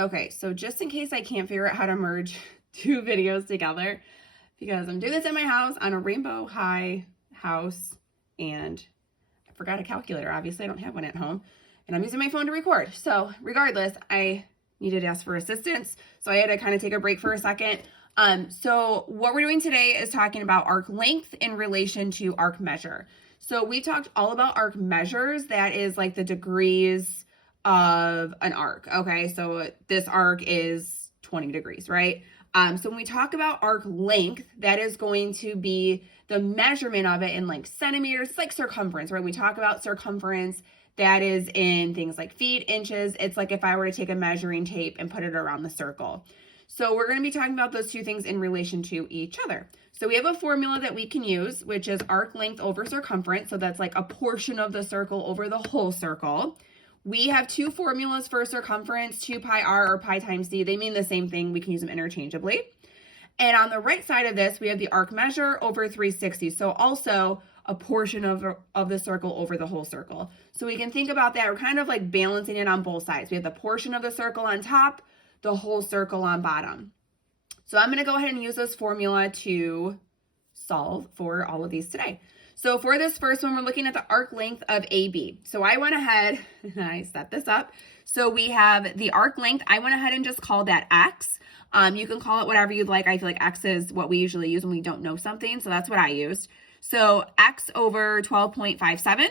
Okay, so just in case I can't figure out how to merge two videos together, because I'm doing this at my house on a Rainbow High house, and I forgot a calculator. Obviously, I don't have one at home, and I'm using my phone to record. So regardless, I needed to ask for assistance, so I had to kind of take a break for a second. So what we're doing today is talking about arc length in relation to arc measure. So we talked all about arc measures. That is like the degrees of an arc. Okay, so this arc is 20 degrees, right? So when we talk about arc length, that is going to be the measurement of it in like centimeters. It's like circumference, right? We talk about circumference. That is in things like feet, inches. It's like if I were to take a measuring tape and put it around the circle. So we're going to be talking about those two things in relation to each other. So we have a formula that we can use, which is arc length over circumference. So that's like a portion of the circle over the whole circle. We have two formulas for circumference, 2 pi r or pi times d. They mean the same thing. We can use them interchangeably. And on the right side of this, we have the arc measure over 360. So also a portion of the circle over the whole circle. So we can think about that. We're kind of like balancing it on both sides. We have the portion of the circle on top, the whole circle on bottom. So I'm going to go ahead and use this formula to solve for all of these today. So for this first one, we're looking at the arc length of AB. So I went ahead and I set this up. So we have the arc length. I went ahead and just called that X. You can call it whatever you'd like. I feel like X is what we usually use when we don't know something. So that's what I used. So X over 12.57.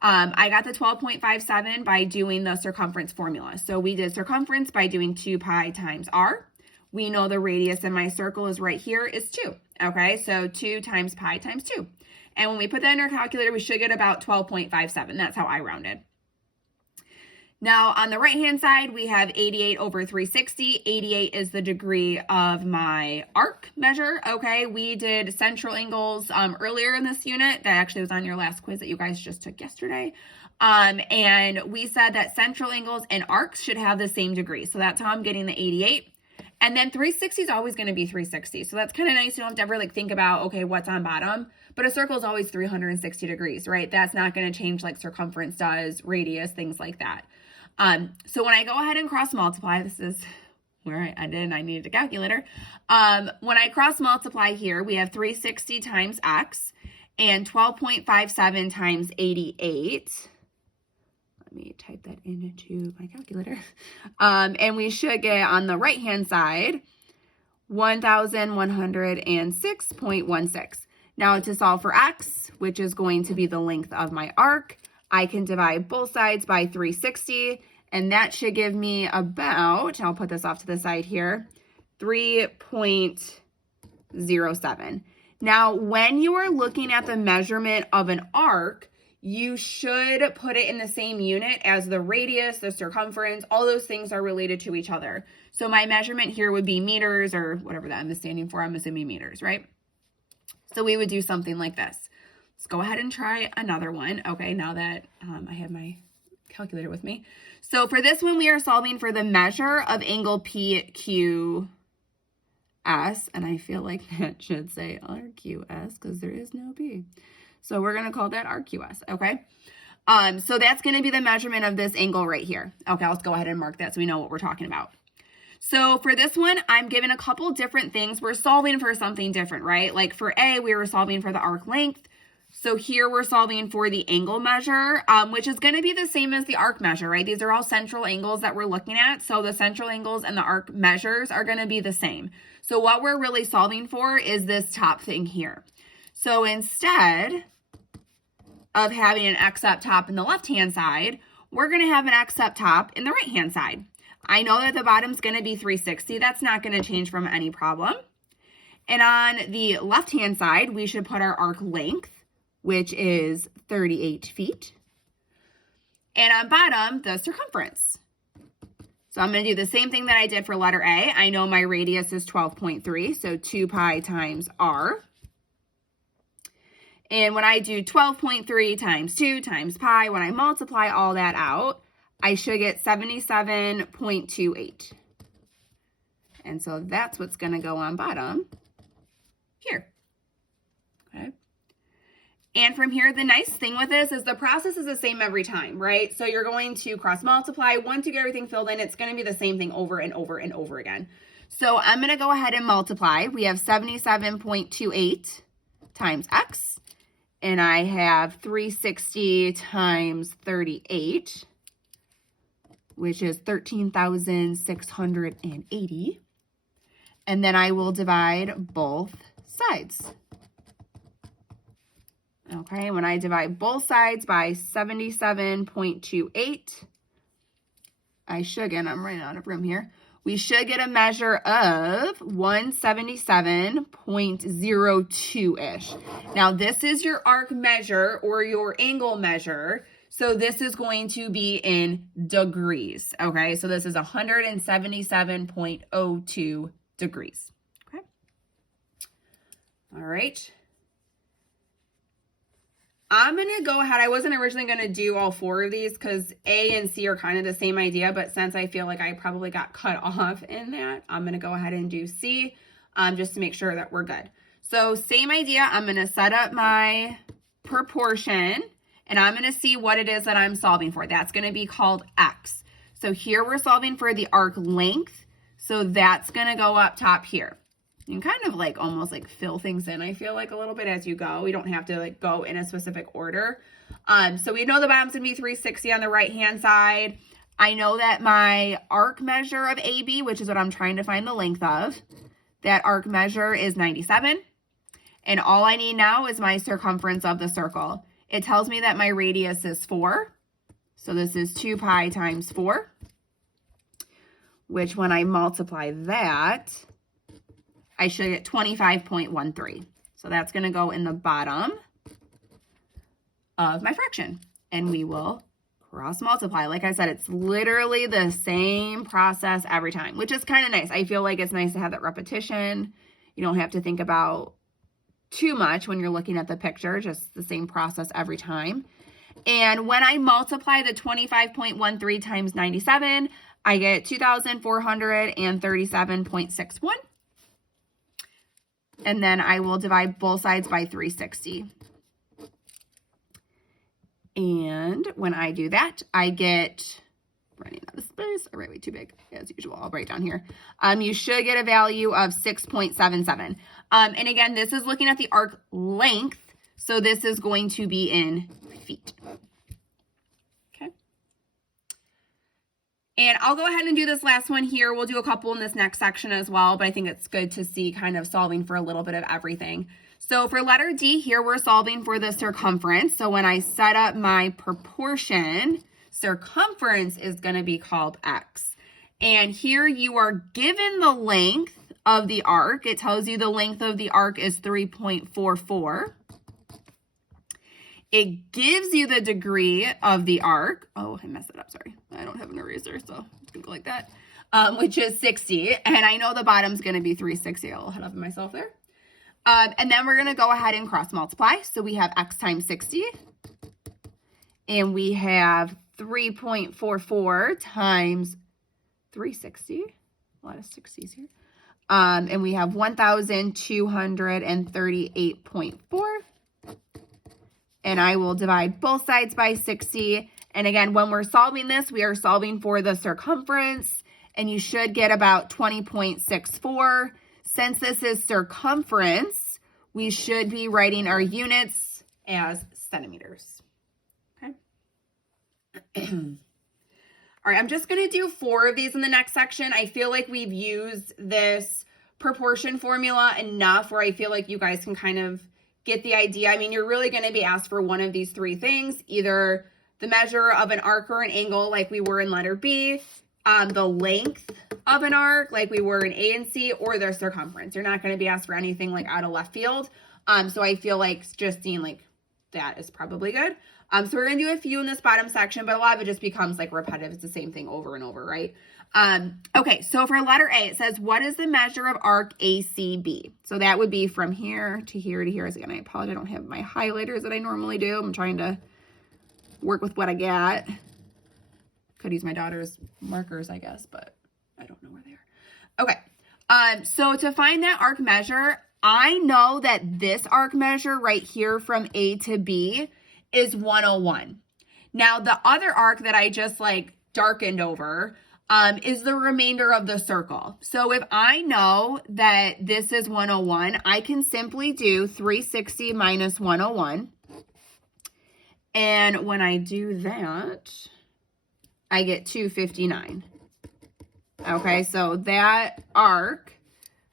I got the 12.57 by doing the circumference formula. So we did circumference by doing 2 pi times r. We know the radius in my circle is right here is 2. Okay, so 2 times pi times 2. And when we put that in our calculator, we should get about 12.57. That's how I rounded. Now, on the right-hand side, we have 88 over 360. 88 is the degree of my arc measure, okay? We did central angles earlier in this unit. That actually was on your last quiz that you guys just took yesterday. And we said that central angles and arcs should have the same degree. So that's how I'm getting the 88. And then 360 is always going to be 360. So that's kind of nice. You don't have to ever like think about, okay, what's on bottom. But a circle is always 360 degrees, right? That's not going to change like circumference does, radius, things like that. So when I go ahead and cross multiply, this is where I ended and I needed a calculator. When I cross multiply here, we have 360 times X and 12.57 times 88. Let me type that into my calculator. And we should get on the right-hand side, 1,106.16. Now to solve for X, which is going to be the length of my arc, I can divide both sides by 360, and that should give me about, I'll put this off to the side here, 3.07. Now, when you are looking at the measurement of an arc, you should put it in the same unit as the radius, the circumference, all those things are related to each other. So my measurement here would be meters or whatever that M is standing for. I'm assuming meters, right? So we would do something like this. Let's go ahead and try another one. Okay, now that I have my calculator with me. So for this one, we are solving for the measure of angle PQS, and I feel like that should say RQS because there is no P. So we're going to call that RQS, okay? So that's going to be the measurement of this angle right here. Okay, let's go ahead and mark that so we know what we're talking about. So for this one, I'm given a couple different things. We're solving for something different, right? Like for A, we were solving for the arc length. So here we're solving for the angle measure, which is going to be the same as the arc measure, right? These are all central angles that we're looking at. So the central angles and the arc measures are going to be the same. So what we're really solving for is this top thing here. So instead of having an X up top in the left-hand side, we're going to have an X up top in the right-hand side. I know that the bottom's going to be 360. That's not going to change from any problem. And on the left-hand side, we should put our arc length, which is 38 feet. And on bottom, the circumference. So I'm going to do the same thing that I did for letter A. I know my radius is 12.3, so 2 pi times r. And when I do 12.3 times 2 times pi, when I multiply all that out, I should get 77.28. And so that's what's going to go on bottom here. Okay. And from here, the nice thing with this is the process is the same every time, right? So you're going to cross multiply. Once you get everything filled in, it's going to be the same thing over and over and over again. So I'm going to go ahead and multiply. We have 77.28 times x, and I have 360 times 38, which is 13,680. And then I will divide both sides. Okay, when I divide both sides by 77.28, I should get, I'm running out of room here, we should get a measure of 177.02-ish. Now, this is your arc measure or your angle measure, so this is going to be in degrees, okay? So this is 177.02 degrees, okay? All right. I'm going to go ahead. I wasn't originally going to do all 4 of these because A and C are kind of the same idea, but since I feel like I probably got cut off in that, I'm going to go ahead and do C just to make sure that we're good. So same idea. I'm going to set up my proportion, and I'm going to see what it is that I'm solving for. That's going to be called X. So here we're solving for the arc length, so that's going to go up top here. You can kind of like almost like fill things in, I feel like, a little bit as you go. We don't have to like go in a specific order. So we know the bottom's gonna be 360 on the right hand side. I know that my arc measure of AB, which is what I'm trying to find the length of, that arc measure is 97. And all I need now is my circumference of the circle. It tells me that my radius is 4. So this is 2 pi times 4, which when I multiply that, I should get 25.13. So that's going to go in the bottom of my fraction. And we will cross multiply. Like I said, it's literally the same process every time, which is kind of nice. I feel like it's nice to have that repetition. You don't have to think about too much when you're looking at the picture, just the same process every time. And when I multiply the 25.13 times 97, I get 2,437.61. And then I will divide both sides by 360. And when I do that, I get, running out of space, I write way too big as usual, I'll write down here. You should get a value of 6.77. And again, this is looking at the arc length, so this is going to be in feet. And I'll go ahead and do this last one here. We'll do a couple in this next section as well, but I think it's good to see kind of solving for a little bit of everything. So for letter D here, we're solving for the circumference. So when I set up my proportion, circumference is going to be called X. And here you are given the length of the arc. It tells you the length of the arc is 3.44. It gives you the degree of the arc. Oh, I messed it up. Sorry. I don't have an eraser, so it's going to go like that, which is 60. And I know the bottom's going to be 360. I'll head up myself there. And then we're going to go ahead and cross multiply. So we have X times 60. And we have 3.44 times 360. A lot of 60s here. And we have 1,238.4. And I will divide both sides by 60. And again, when we're solving this, we are solving for the circumference, and you should get about 20.64. Since this is circumference, we should be writing our units as centimeters. Okay. All right, I'm just going to do 4 of these in the next section. I feel like we've used this proportion formula enough where I feel like you guys can kind of get the idea. I mean, you're really going to be asked for one of these 3 things, either the measure of an arc or an angle like we were in letter B, the length of an arc like we were in A and C, or their circumference. You're not going to be asked for anything like out of left field. So I feel like just seeing like that is probably good. So we're going to do a few in this bottom section, but a lot of it just becomes like repetitive. It's the same thing over and over, right? Okay, so for letter A, it says, what is the measure of arc ACB? So that would be from here to here to here. Again, I apologize, I don't have my highlighters that I normally do. I'm trying to work with what I got. Could use my daughter's markers, I guess, but I don't know where they are. Okay, so to find that arc measure, I know that this arc measure right here from A to B is 101. Now, the other arc that I just like darkened over is the remainder of the circle. So if I know that this is 101, I can simply do 360 minus 101. And when I do that, I get 259. Okay, so that arc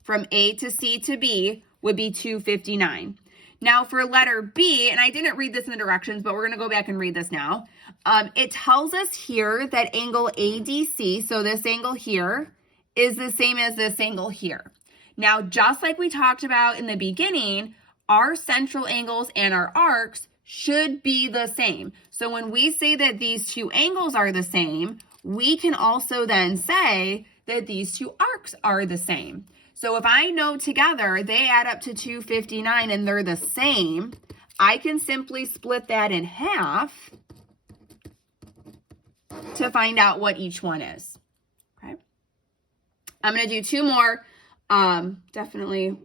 from A to C to B would be 259. Now for letter B, and I didn't read this in the directions, but we're going to go back and read this now. It tells us here that angle ADC, so this angle here, is the same as this angle here. Now, just like we talked about in the beginning, our central angles and our arcs should be the same. So when we say that these two angles are the same, we can also then say that these two arcs are the same. So if I know together they add up to 259 and they're the same, I can simply split that in half to find out what each one is. Okay. I'm going to do two more. Definitely,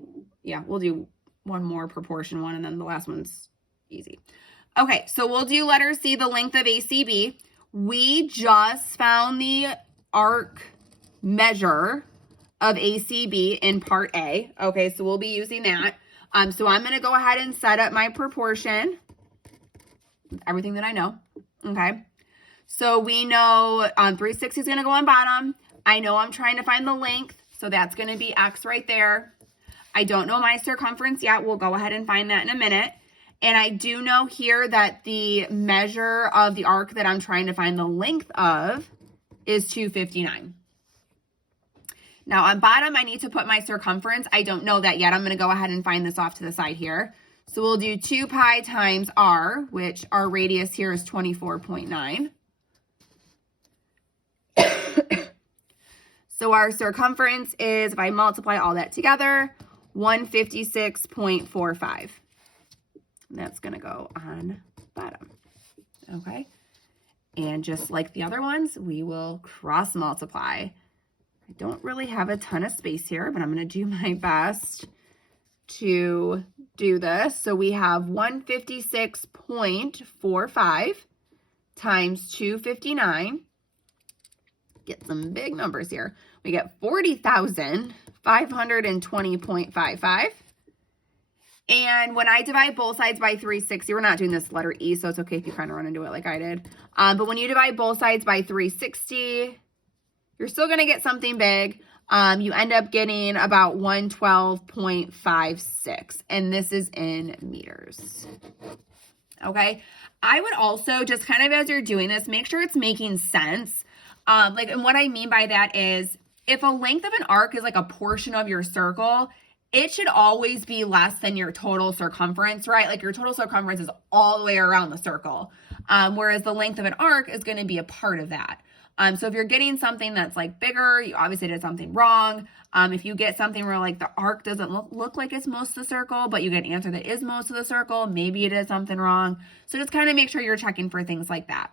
yeah, we'll do one more proportion one, and then the last one's easy. Okay, so we'll do letter C, the length of ACB. We just found the arc measure of ACB in part A. Okay, so we'll be using that. So I'm going to go ahead and set up my proportion, everything that I know. Okay, so we know 360 is going to go on bottom. I know I'm trying to find the length, so that's going to be X right there. I don't know my circumference yet. We'll go ahead and find that in a minute. And I do know here that the measure of the arc that I'm trying to find the length of is 259. Now on bottom, I need to put my circumference. I don't know that yet. I'm going to go ahead and find this off to the side here. So we'll do 2 pi times r, which our radius here is 24.9. So our circumference is, if I multiply all that together, 156.45. That's going to go on bottom. Okay. And just like the other ones, we will cross multiply. I don't really have a ton of space here, but I'm going to do my best to do this. So we have 156.45 times 259. Get some big numbers here. We get 40,520.55. And when I divide both sides by 360, we're not doing this letter E, so it's okay if you kind of run into it like I did. But when you divide both sides by 360, you're still going to get something big. You end up getting about 112.56, and this is in meters. Okay. I would also just kind of, as you're doing this, make sure it's making sense. And what I mean by that is, if a length of an arc is like a portion of your circle, it should always be less than your total circumference, right? Like your total circumference is all the way around the circle, whereas the length of an arc is going to be a part of that. So if you're getting something that's like bigger, you obviously did something wrong. If you get something where like the arc doesn't look like it's most of the circle, but you get an answer that is most of the circle, maybe it is something wrong. So just kind of make sure you're checking for things like that.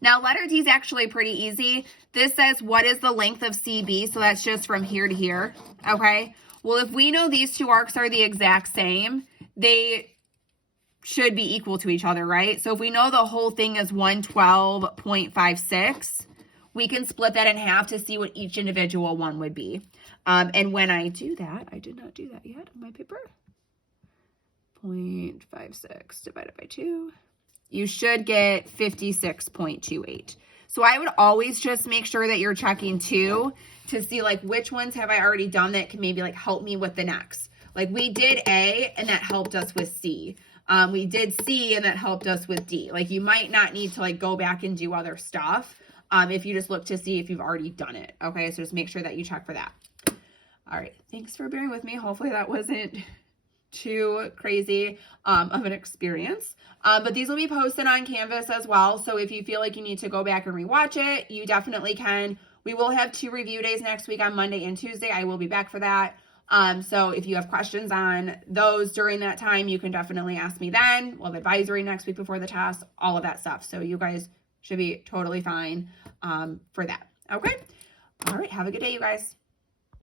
Now, letter D is actually pretty easy. This says, what is the length of CB? So that's just from here to here, okay? Well, if we know these two arcs are the exact same, they should be equal to each other, right? So if we know the whole thing is 112.56, we can split that in half to see what each individual one would be. And when I do that, I did not do that yet on my paper. 0.56 divided by 2. You should get 56.28. So I would always just make sure that you're checking 2 to see like which ones have I already done that can maybe like help me with the next. Like we did A and that helped us with C. We did C and that helped us with D. Like you might not need to like go back and do other stuff if you just look to see if you've already done it. Okay, so just make sure that you check for that. All right, thanks for bearing with me. Hopefully that wasn't too crazy of an experience. But these will be posted on Canvas as well. So if you feel like you need to go back and rewatch it, you definitely can. We will have 2 review days next week on Monday and Tuesday. I will be back for that. So if you have questions on those during that time, you can definitely ask me then. We'll have advisory next week before the test, all of that stuff. So you guys should be totally fine for that. Okay. All right. Have a good day, you guys.